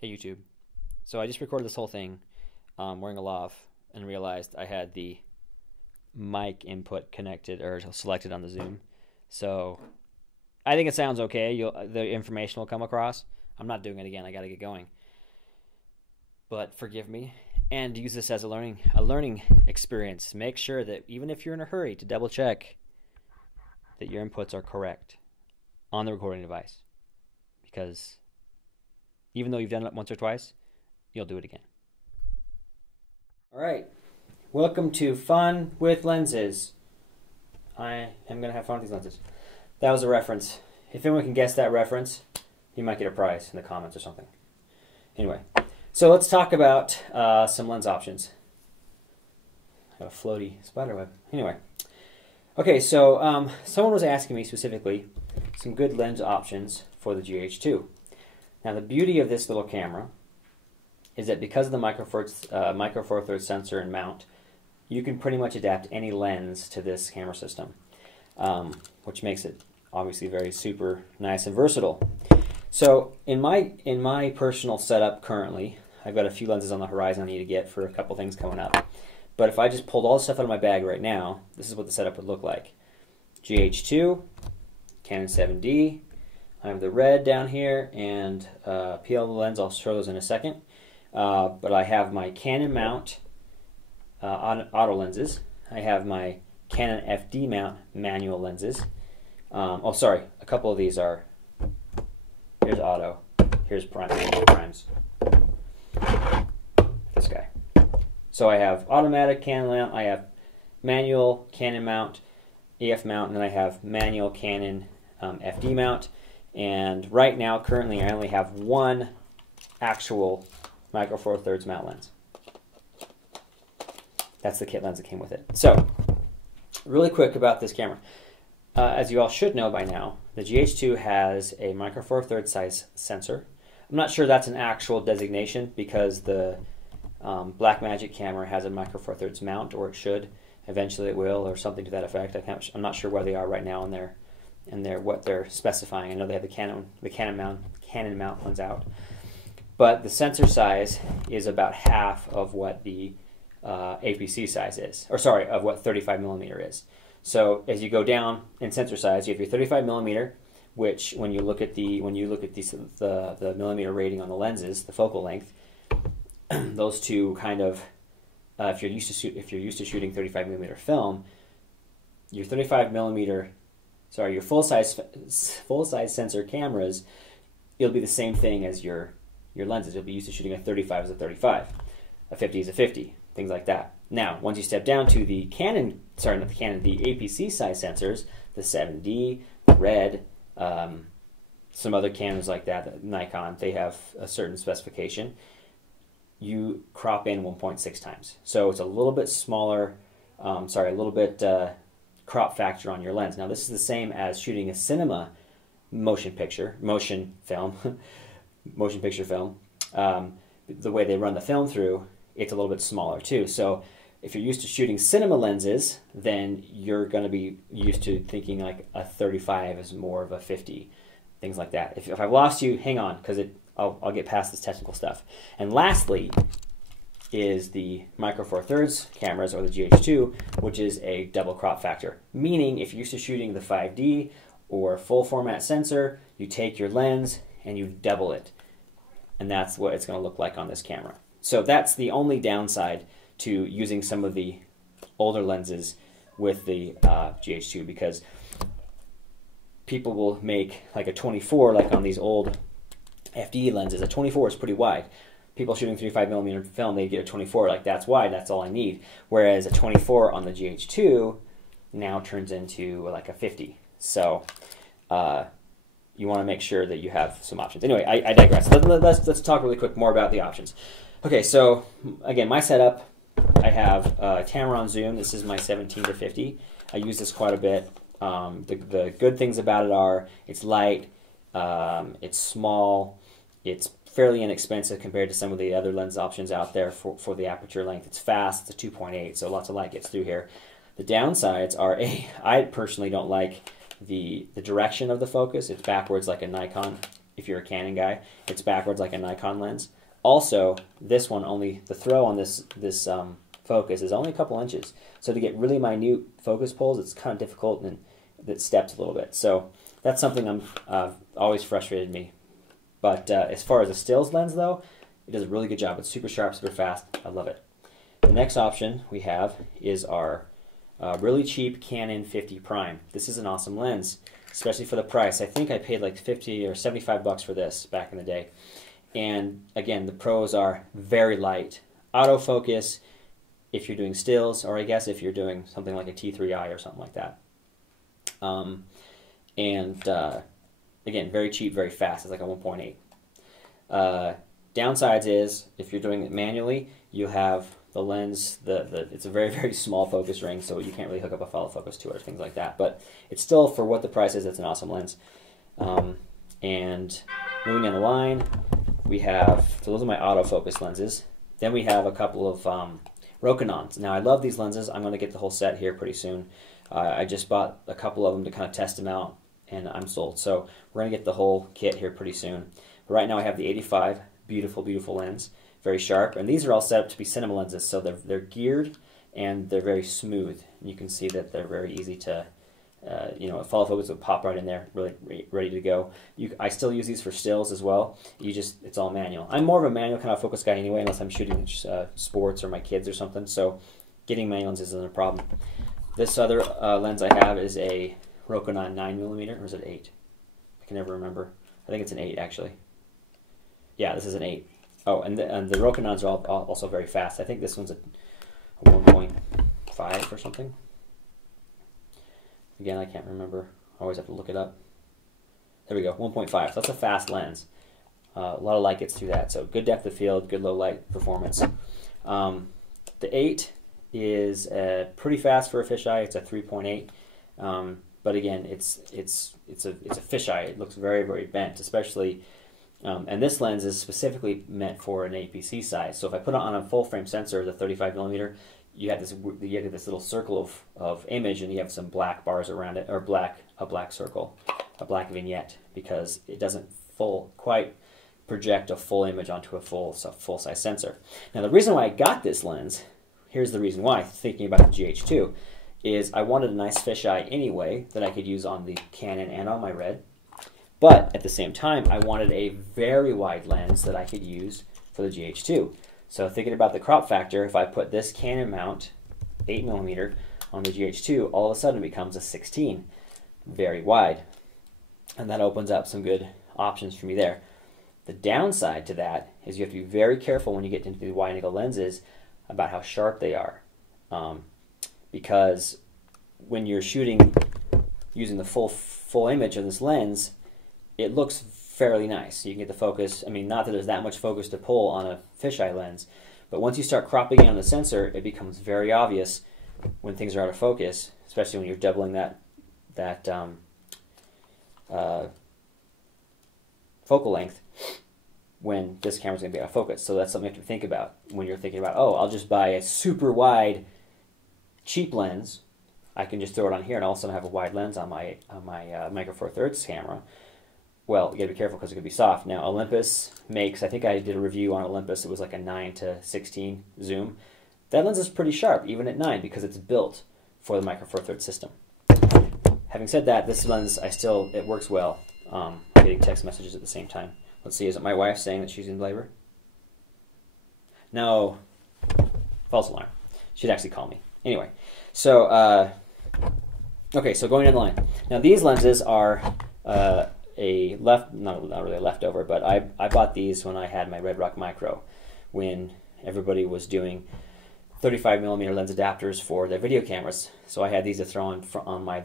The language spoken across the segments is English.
Hey YouTube. So I just recorded this whole thing wearing a lav and realized I had the mic input connected or selected on the Zoom. So I think it sounds okay. The information will come across. I'm not doing it again. I got to get going. But forgive me and use this as a learning experience. Make sure that even if you're in a hurry, to double check that your inputs are correct on the recording device, because even though you've done it once or twice, you'll do it again. All right, welcome to Fun with Lenses. I am going to have fun with these lenses. That was a reference. If anyone can guess that reference, you might get a prize in the comments or something. Anyway, so let's talk about some lens options. Got a floaty spider web. Anyway, okay, so someone was asking me specifically some good lens options for the GH2. Now the beauty of this little camera is that because of the micro four thirds sensor and mount, you can pretty much adapt any lens to this camera system, which makes it obviously very super nice and versatile. So in my personal setup currently, I've got a few lenses on the horizon I need to get for a couple things coming up. But if I just pulled all the stuff out of my bag right now, this is what the setup would look like. GH2, Canon 7D, I have the RED down here, and PL lens. I'll show those in a second. But I have my Canon mount auto lenses. I have my Canon FD mount manual lenses. Oh, sorry, a couple of these are. Here's auto. Here's primes. This guy. So I have automatic Canon mount. I have manual Canon mount, EF mount, and then I have manual Canon FD mount. And right now, currently, I only have one actual micro four thirds mount lens. That's the kit lens that came with it. So, really quick about this camera. As you all should know by now, the GH2 has a micro four thirds size sensor. I'm not sure that's an actual designation because the Blackmagic camera has a micro four thirds mount, or it should. Eventually it will, or something to that effect. I'm not sure where they are right now in their what they're specifying. I know they have the Canon mount ones out, but the sensor size is about half of what the APC size is, or sorry, of what 35mm is. So as you go down in sensor size, you have your 35mm, which when you look at the millimeter rating on the lenses, the focal length, those two kind of if you're used to shooting 35mm film, your 35mm. Sorry, your full size sensor cameras, it'll be the same thing as your lenses. You'll be used to shooting a 35 as a 35, a 50 as a 50, things like that. Now, once you step down to the Canon, sorry, not the Canon, the APC size sensors, the 7D, the RED, some other cameras like that, the Nikon, they have a certain specification. You crop in 1.6 times, so it's a little bit smaller. A little bit. Crop factor on your lens. Now this is the same as shooting a cinema motion picture film. The way they run the film through, it's a little bit smaller too. So if you're used to shooting cinema lenses, then you're going to be used to thinking like a 35 is more of a 50, things like that. If I've lost you, hang on, because I'll get past this technical stuff. And lastly is the micro four thirds cameras, or the GH2, which is a double crop factor. Meaning, if you're used to shooting the 5D or full format sensor, you take your lens and you double it. And that's what it's going to look like on this camera. So that's the only downside to using some of the older lenses with the GH2, because people will make like a 24, like on these old FD lenses. A 24 is pretty wide. People shooting 35mm film, they get a 24, like that's wide, that's all I need. Whereas a 24 on the GH2 now turns into like a 50. So you want to make sure that you have some options. Anyway, I digress. Let's talk really quick more about the options. Okay, so again, my setup, I have a Tamron zoom. This is my 17-50. I use this quite a bit. The good things about it are it's light, it's small, it's fairly inexpensive compared to some of the other lens options out there for the aperture length. It's fast, it's a 2.8, so lots of light gets through here. The downsides are, I personally don't like the direction of the focus. It's backwards like a Nikon. if you're a Canon guy. It's backwards like a Nikon lens. Also, this one only, the throw on this focus is only a couple inches. So to get really minute focus pulls, it's kind of difficult, and it steps a little bit. So that's something always frustrated me. But as far as a stills lens though, it does a really good job. It's super sharp, super fast. I love it. The next option we have is our really cheap Canon 50 Prime. This is an awesome lens, especially for the price. I think I paid like 50 or 75 bucks for this back in the day. And again, the pros are very light. Autofocus if you're doing stills, or I guess if you're doing something like a T3i or something like that. Again, very cheap, very fast. It's like a 1.8. Downsides is if you're doing it manually, you have the lens, it's a very, very small focus ring, so you can't really hook up a follow focus to it or things like that. But it's still, for what the price is, it's an awesome lens. And moving down the line, we have, so those are my autofocus lenses. Then we have a couple of Rokinons. Now I love these lenses. I'm going to get the whole set here pretty soon. I just bought a couple of them to kind of test them out, and I'm sold. So we're going to get the whole kit here pretty soon. But right now I have the 85, beautiful, beautiful lens, very sharp. And these are all set up to be cinema lenses, so they're geared and they're very smooth. And you can see that they're very easy to, a follow focus will pop right in there, really ready to go. I still use these for stills as well. It's all manual. I'm more of a manual kind of focus guy anyway, unless I'm shooting sports or my kids or something. So getting manual lenses isn't a problem. This other lens I have is a Rokinon 9mm, or is it 8? I can never remember. I think it's an 8 actually. Yeah, this is an 8. Oh, and the Rokinons are also very fast. I think this one's a 1.5 or something. Again, I can't remember. I always have to look it up. There we go, 1.5. So that's a fast lens. A lot of light gets through that. So good depth of field, good low light performance. The 8 is pretty fast for a fisheye. It's a 3.8. But again, it's a fisheye. It looks very, very bent, especially. And this lens is specifically meant for an APC size. So if I put it on a full frame sensor, the 35mm, you have this little circle of image, and you have some black bars around it, or a black circle, a black vignette, because it doesn't quite project a full image onto a full size sensor. Now the reason why I got this lens, here's the reason why, thinking about the GH2, is I wanted a nice fisheye anyway that I could use on the Canon and on my RED. But at the same time, I wanted a very wide lens that I could use for the GH2. So thinking about the crop factor, if I put this Canon mount, 8mm, on the GH2, all of a sudden it becomes a 16, very wide. And that opens up some good options for me there. The downside to that is you have to be very careful when you get into the wide angle lenses about how sharp they are. Because when you're shooting using the full image of this lens, it looks fairly nice. You can get the focus. I mean, not that there's that much focus to pull on a fisheye lens, but once you start cropping in on the sensor, it becomes very obvious when things are out of focus, especially when you're doubling that focal length, when this camera's going to be out of focus. So that's something you have to think about when you're thinking about, oh, I'll just buy a super wide cheap lens. I can just throw it on here and also have a wide lens on my Micro Four Thirds camera. Well, you gotta be careful because it could be soft. Now Olympus makes, I think I did a review on Olympus, it was like a 9:16 zoom. That lens is pretty sharp, even at 9, because it's built for the Micro Four Thirds system. Having said that, this lens, it works well. I'm getting text messages at the same time. Let's see, is it my wife saying that she's in labor? No, false alarm. She'd actually call me. Anyway, so, okay, so going down the line. Now these lenses are not really a leftover, but I bought these when I had my Red Rock Micro, when everybody was doing 35mm lens adapters for their video cameras. So I had these to throw on my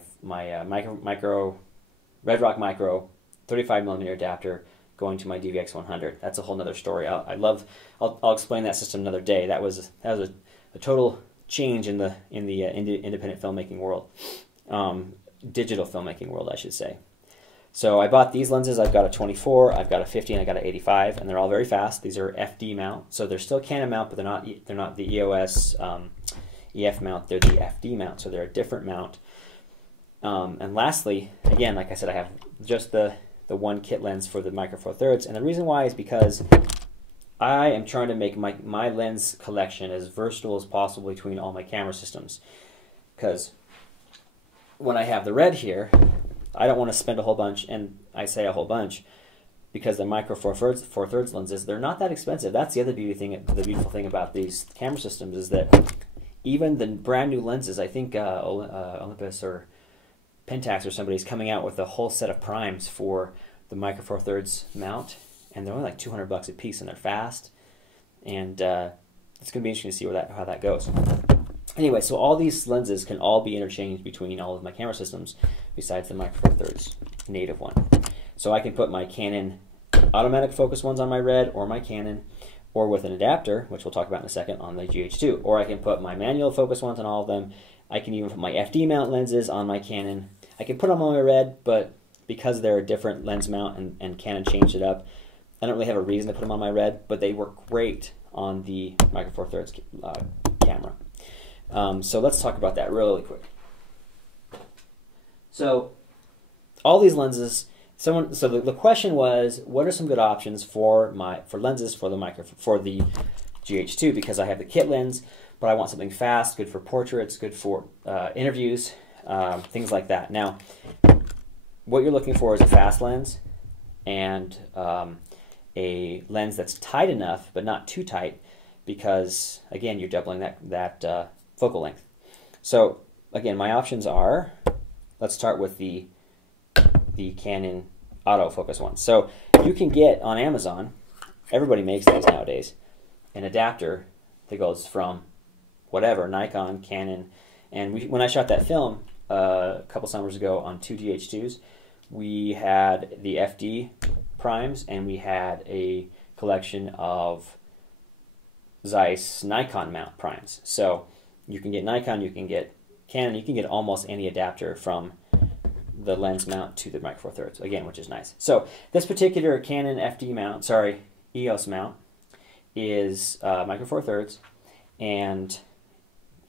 Red Rock Micro 35mm adapter going to my DVX100. That's a whole nother story. I'll explain that system another day. That was a total change in the independent filmmaking world, digital filmmaking world, I should say. So I bought these lenses. I've got a 24, I've got a 50, and I got an 85, and they're all very fast. These are FD mount, so they're still Canon mount, but they're not the EOS EF mount. They're the FD mount, so they're a different mount. And lastly, again, like I said, I have just the the one kit lens for the Micro Four Thirds. And the reason why is because I am trying to make my lens collection as versatile as possible between all my camera systems. Because when I have the RED here, I don't want to spend a whole bunch, and I say a whole bunch, because the Micro Four Thirds lenses, they're not that expensive. That's the other beautiful thing about these camera systems is that even the brand new lenses, I think Olympus or Pentax or somebody's coming out with a whole set of primes for the Micro Four Thirds mount, and they're only like $200 a piece, and they're fast, and it's going to be interesting to see how that goes. Anyway, so all these lenses can all be interchanged between all of my camera systems besides the Micro Four Thirds native one. So I can put my Canon automatic focus ones on my RED, or my Canon, or with an adapter, which we'll talk about in a second, on the GH2. Or I can put my manual focus ones on all of them. I can even put my FD mount lenses on my Canon. I can put them on my RED, but because they're a different lens mount and Canon changed it up, I don't really have a reason to put them on my RED, but they work great on the Micro Four Thirds camera. So let's talk about that really quick. So all these lenses, so the question was, what are some good options for lenses for the GH2? Because I have the kit lens, but I want something fast, good for portraits, good for interviews, things like that. Now, what you're looking for is a fast lens and a lens that's tight enough, but not too tight, because again, you're doubling that focal length. So again, my options are, let's start with the Canon autofocus one. So you can get on Amazon, everybody makes these nowadays, an adapter that goes from whatever, Nikon, Canon, and when I shot that film a couple summers ago on 2 GH2s, we had the FD primes and we had a collection of Zeiss Nikon mount primes. So you can get Nikon, you can get Canon, you can get almost any adapter from the lens mount to the Micro Four Thirds, again, which is nice. So this particular Canon FD mount, EOS mount, is Micro Four Thirds, and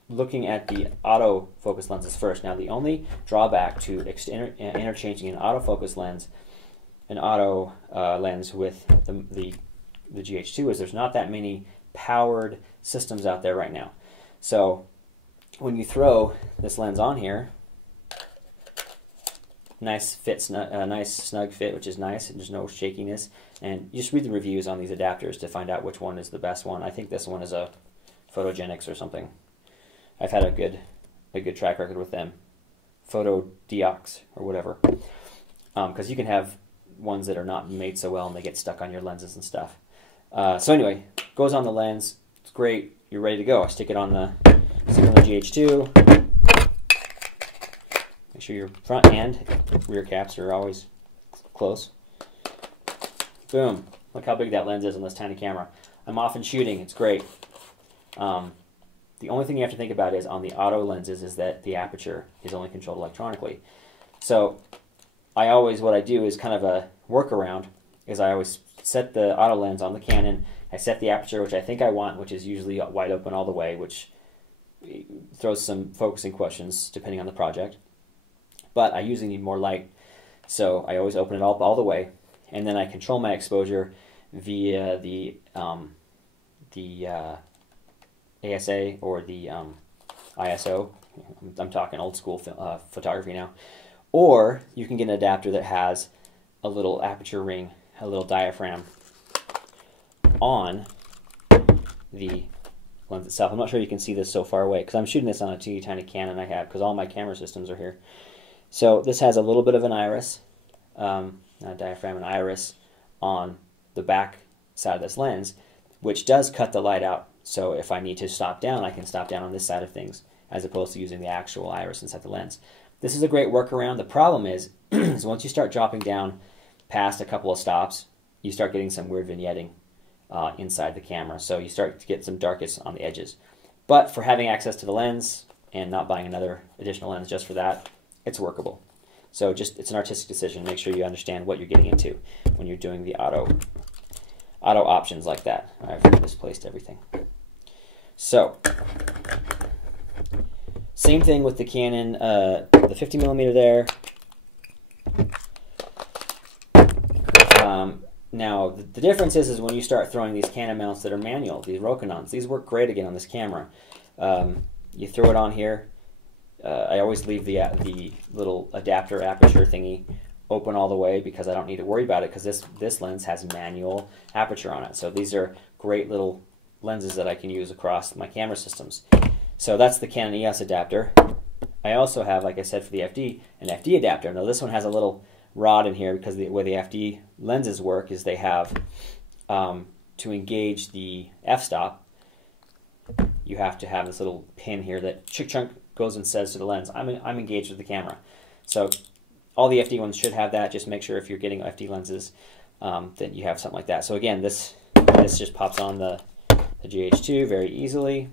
looking at the autofocus lenses first. Now, the only drawback to interchanging an autofocus lens, an auto lens with the GH2 is there's not that many powered systems out there right now. So when you throw this lens on here, nice snug fit, which is nice, and there's no shakiness. And you just read the reviews on these adapters to find out which one is the best one. I think this one is a Photogenics or something. I've had a good track record with them, Photodiox or whatever, because you can have ones that are not made so well and they get stuck on your lenses and stuff. So anyway, goes on the lens. It's great. You're ready to go. I stick it on the GH2. Make sure your front and rear caps are always close. Boom. Look how big that lens is on this tiny camera. I'm often shooting. It's great. The only thing you have to think about is on the auto lenses is that the aperture is only controlled electronically. So what I do is kind of a workaround, is I always set the auto lens on the Canon. I set the aperture, which I think I want, which is usually wide open all the way, which throws some focusing questions depending on the project. But I usually need more light, so I always open it all the way, and then I control my exposure via the ASA or the ISO. I'm talking old school photography now. Or you can get an adapter that has a little aperture ring, a little diaphragm on the lens itself. I'm not sure you can see this so far away because I'm shooting this on a teeny tiny Canon I have, because all my camera systems are here. So this has a little bit of an iris, not a diaphragm, an iris on the back side of this lens, which does cut the light out. So if I need to stop down, I can stop down on this side of things, as opposed to using the actual iris inside the lens. This is a great workaround. The problem is once you start dropping down past a couple of stops, you start getting some weird vignetting inside the camera. So you start to get some darkness on the edges. But for having access to the lens and not buying another additional lens just for that, it's workable. So it's an artistic decision. Make sure you understand what you're getting into when you're doing the auto options like that. I've misplaced everything. So same thing with the Canon, the 50mm there. Now, the difference is when you start throwing these Canon mounts that are manual, these Rokinons, these work great again on this camera. You throw it on here. I always leave the little adapter aperture thingy open all the way because I don't need to worry about it because this lens has manual aperture on it. So these are great little lenses that I can use across my camera systems. So that's the Canon EOS adapter. I also have, like I said, for the FD, an FD adapter. Now this one has a little rod in here because the way the FD lenses work is they have to engage the f-stop, you have to have this little pin here that chunk goes and says to the lens, I'm engaged with the camera. So all the FD ones should have that. Just make sure if you're getting FD lenses that you have something like that. So again, this just pops on the GH2 very easily.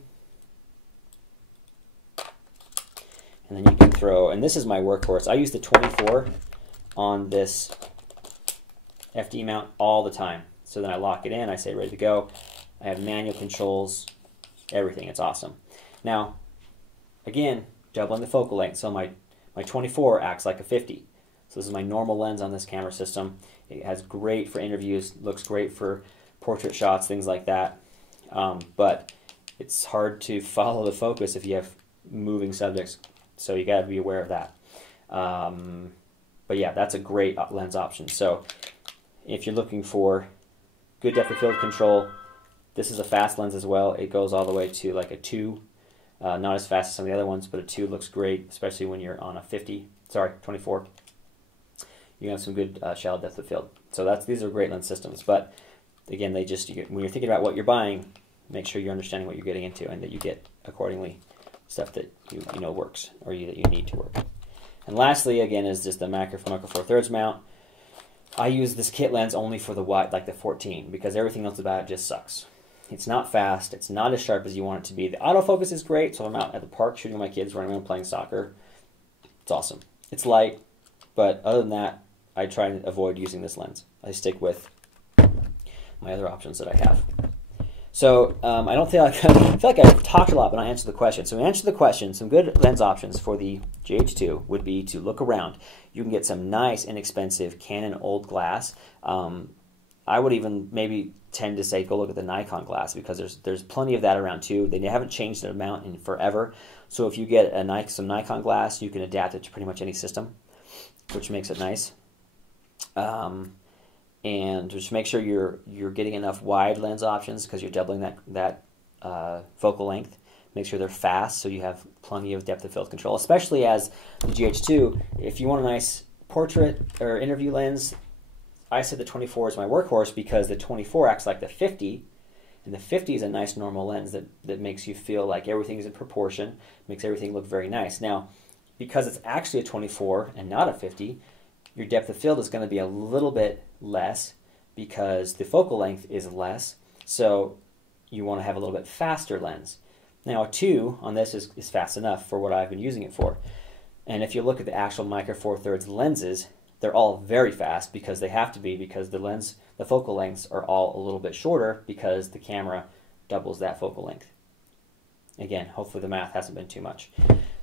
And then you can throw, and this is my workhorse. I use the 24 on this FD mount all the time. So then I lock it in, I say ready to go. I have manual controls, everything. It's awesome. Now, again, doubling the focal length. So my 24 acts like a 50. So this is my normal lens on this camera system. It has great for interviews, looks great for portrait shots, things like that. But it's hard to follow the focus if you have moving subjects. So you got to be aware of that. But yeah, that's a great lens option. So if you're looking for good depth of field control, this is a fast lens as well. It goes all the way to like a 2. Not as fast as some of the other ones, but a 2 looks great, especially when you're on a 24. You have some good shallow depth of field. So these are great lens systems. But again, when you're thinking about what you're buying, make sure you're understanding what you're getting into and that you get accordingly stuff that you know works or that you need to work. And lastly, again, is just the Micro Four Thirds mount. I use this kit lens only for the wide, like the 14, because everything else about it just sucks. It's not fast. It's not as sharp as you want it to be. The autofocus is great, so I'm out at the park shooting my kids, running around playing soccer. It's awesome. It's light, but other than that, I try to avoid using this lens. I stick with my other options that I have. So I feel like I've talked a lot, but I answered the question. So to answer the question, some good lens options for the GH2 would be to look around. You can get some nice, inexpensive Canon old glass. I would even maybe tend to say go look at the Nikon glass because there's plenty of that around too. They haven't changed the amount in forever. So if you get some Nikon glass, you can adapt it to pretty much any system, which makes it nice. And just make sure you're getting enough wide lens options because you're doubling that focal length. Make sure they're fast so you have plenty of depth of field control, especially as the GH2. If you want a nice portrait or interview lens, I said the 24 is my workhorse because the 24 acts like the 50, and the 50 is a nice normal lens that makes you feel like everything is in proportion, makes everything look very nice. Now, because it's actually a 24 and not a 50, your depth of field is going to be a little bit less because the focal length is less, so you want to have a little bit faster lens. Now a 2 on this is fast enough for what I've been using it for. And if you look at the actual Micro Four Thirds lenses, they're all very fast because they have to be because the focal lengths are all a little bit shorter because the camera doubles that focal length. Again, hopefully the math hasn't been too much.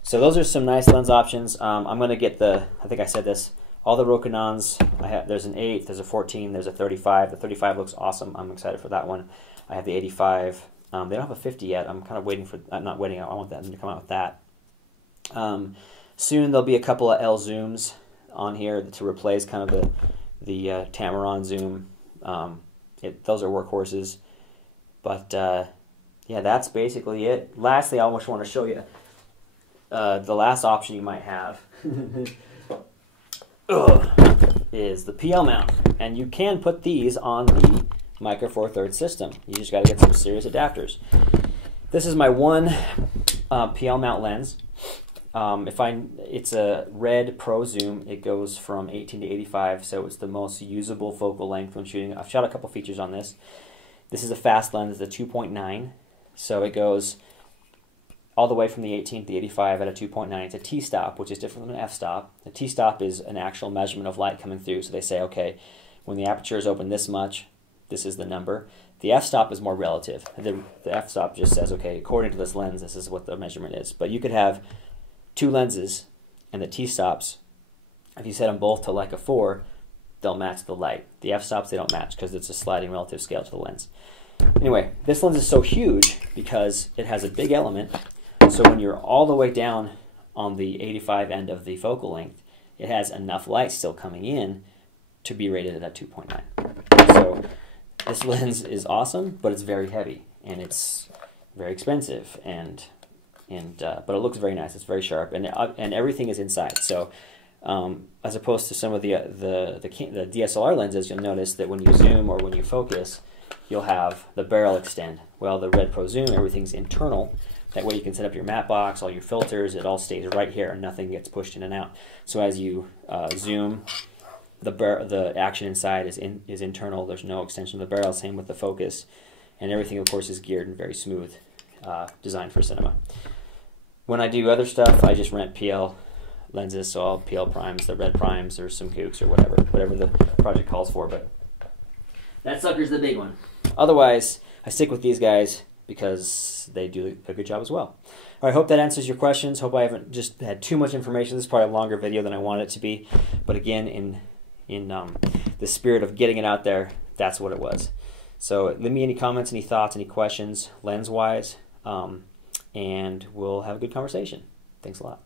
So those are some nice lens options. I'm going to get I think I said this, all the Rokinons. There's an 8, there's a 14, there's a 35. The 35 looks awesome. I'm excited for that one. I have the 85. They don't have a 50 yet. I'm kind of waiting for, I'm not waiting, I want them to come out with that. Soon there'll be a couple of L zooms on here to replace kind of the Tamron zoom. Those are workhorses. But yeah, that's basically it. Lastly, I almost want to show you the last option you might have. Is the PL mount, and you can put these on the Micro Four Thirds system. You just got to get some serious adapters. This is my one PL mount lens. It's a RED Pro Zoom. It goes from 18 to 85, so it's the most usable focal length when shooting. I've shot a couple features on this. This is a fast lens. It's a 2.9, so it goes all the way from the 18 to the 85 at a 2.9. It's a T-stop, which is different than an f-stop. A T-stop is an actual measurement of light coming through. So they say, okay, when the aperture is open this much, this is the number. The f-stop is more relative. The f-stop just says, okay, according to this lens, this is what the measurement is. But you could have 2 lenses, and the T-stops, if you set them both to like a 4, they'll match the light. The f-stops, they don't match because it's a sliding relative scale to the lens. Anyway, this lens is so huge because it has a big element. So when you're all the way down on the 85 end of the focal length, it has enough light still coming in to be rated at that 2.9. So this lens is awesome, but it's very heavy and it's very expensive, but it looks very nice. It's very sharp, and everything is inside. So as opposed to some of the DSLR lenses, you'll notice that when you zoom or when you focus, you'll have the barrel extend. Well, the RED Pro Zoom, everything's internal. That way you can set up your matte box, all your filters, it all stays right here and nothing gets pushed in and out. So as you zoom, the action inside is internal. There's no extension of the barrel. Same with the focus. And everything, of course, is geared and very smooth, designed for cinema. When I do other stuff, I just rent PL lenses, so I'll PL primes, the red primes, or some kooks, or whatever the project calls for. But that sucker's the big one. Otherwise, I stick with these guys because they do a good job as well. All right, I hope that answers your questions. Hope I haven't just had too much information. This is probably a longer video than I wanted it to be. But again, in the spirit of getting it out there, that's what it was. So leave me any comments, any thoughts, any questions, lens-wise, and we'll have a good conversation. Thanks a lot.